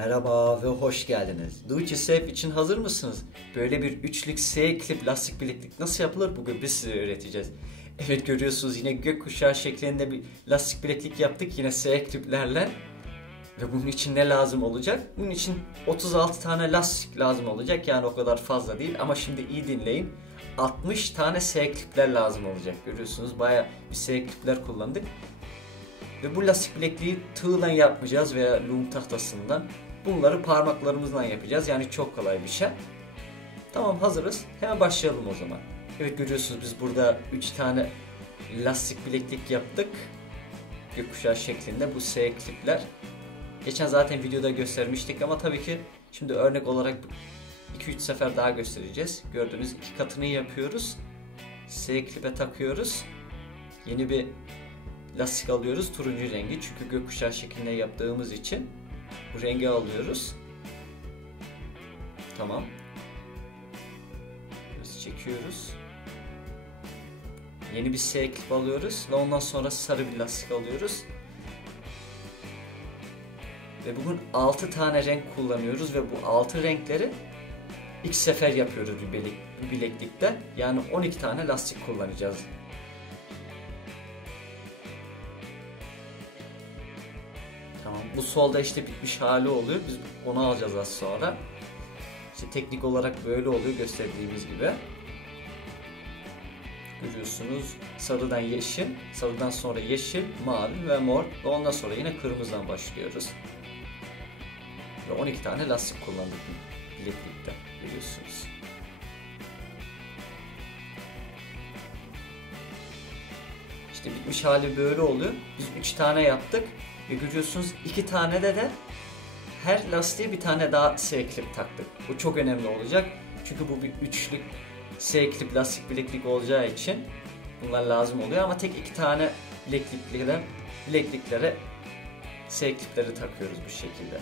Merhaba ve hoş geldiniz. Do It Yourself için hazır mısınız? Böyle bir üçlük S klip lastik bileklik nasıl yapılır bugün biz size öğreteceğiz. Evet görüyorsunuz yine gökkuşağı şeklinde bir lastik bileklik yaptık yine S kliplerle. Ve bunun için ne lazım olacak? Bunun için 36 tane lastik lazım olacak yani o kadar fazla değil ama şimdi iyi dinleyin. 60 tane S klipler lazım olacak. Görüyorsunuz baya bir S klipler kullandık. Ve bu lastik bilekliği tığla yapmayacağız veya loom tahtasından. Bunları parmaklarımızla yapacağız. Yani çok kolay bir şey. Tamam hazırız. Hemen başlayalım o zaman. Evet görüyorsunuz biz burada 3 tane lastik bileklik yaptık. Gökkuşağı şeklinde bu S klipler. Geçen zaten videoda göstermiştik ama tabii ki şimdi örnek olarak 2-3 sefer daha göstereceğiz. Gördüğünüz iki katını yapıyoruz. S klipe takıyoruz. Yeni bir lastik alıyoruz turuncu rengi çünkü gökkuşağı şeklinde yaptığımız için bu rengi alıyoruz. Tamam. Biraz çekiyoruz. Yeni bir S klip alıyoruz ve ondan sonra sarı bir lastik alıyoruz. Ve bugün 6 tane renk kullanıyoruz ve bu 6 renkleri ilk sefer yapıyoruz bir, bilek, bir bileklikte. Yani 12 tane lastik kullanacağız. Bu solda işte bitmiş hali oluyor. Biz onu alacağız az sonra. İşte teknik olarak böyle oluyor gösterdiğimiz gibi. Görüyorsunuz sarıdan yeşil, sarıdan sonra yeşil, mavi ve mor ve ondan sonra yine kırmızıdan başlıyoruz. Ve 12 tane lastik kullandık bileklikte görüyorsunuz. İşte bitmiş hali böyle oluyor. Biz 3 tane yaptık. Görüyorsunuz iki tane de de her lastiğe bir tane daha S klip taktık. Bu çok önemli olacak. Çünkü bu bir üçlük S klip lastik bileklik olacağı için bunlar lazım oluyor ama tek iki tane bilekliklere bilekliklere S klipleri takıyoruz bu şekilde.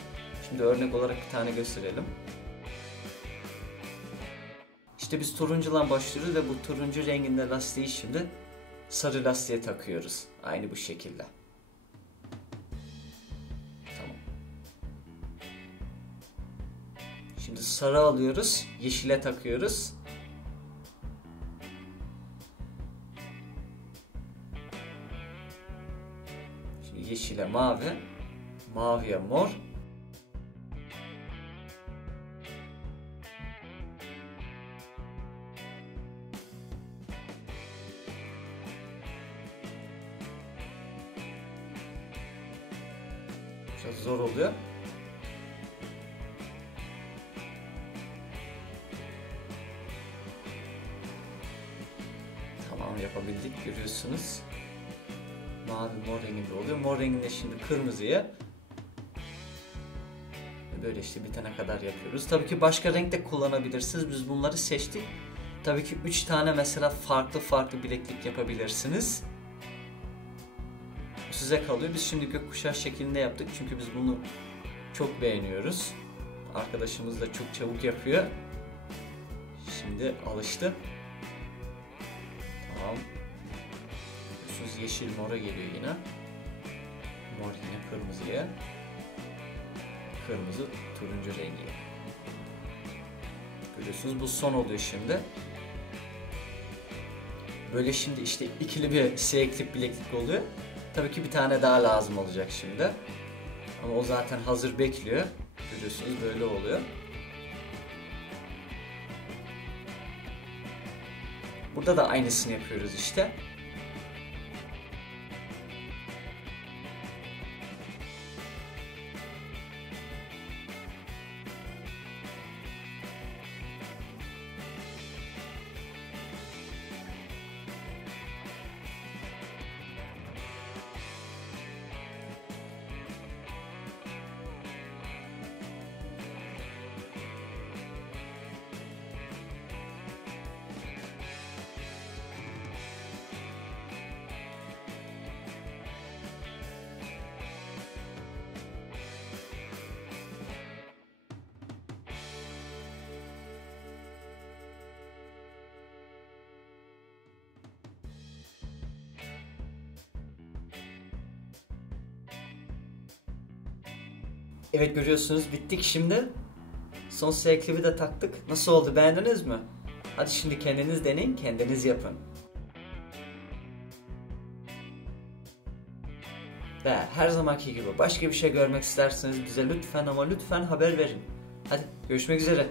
Şimdi örnek olarak bir tane gösterelim. İşte biz turuncudan başlıyoruz ve bu turuncu renginde lastiği şimdi sarı lastiğe takıyoruz. Aynı bu şekilde. Şimdi sarı alıyoruz, yeşile takıyoruz. Şimdi yeşile mavi, maviye mor. Biraz zor oluyor. Yapabildik görüyorsunuz. Mavi mor renginde oluyor. Mor renginde şimdi kırmızıya böyle işte bitene kadar yapıyoruz. Tabii ki başka renk de kullanabilirsiniz. Biz bunları seçtik. Tabii ki 3 tane mesela farklı farklı bileklik yapabilirsiniz. Size kalıyor. Biz şimdi gökkuşağı şeklinde yaptık. Çünkü biz bunu çok beğeniyoruz. Arkadaşımız da çok çabuk yapıyor. Şimdi alıştı. Tamam. Görüyorsunuz yeşil mora geliyor yine. Mor yine kırmızıya. Kırmızı turuncu rengi. Görüyorsunuz bu son oluyor şimdi. Böyle şimdi işte ikili bir S klip bileklik oluyor. Tabii ki bir tane daha lazım olacak şimdi. Ama o zaten hazır bekliyor. Görüyorsunuz böyle oluyor. Burada da aynısını yapıyoruz işte. Evet görüyorsunuz bittik şimdi. Son S klibi de taktık. Nasıl oldu beğendiniz mi? Hadi şimdi kendiniz deneyin kendiniz yapın. Ve her zamanki gibi başka bir şey görmek isterseniz bize lütfen ama lütfen haber verin. Hadi görüşmek üzere.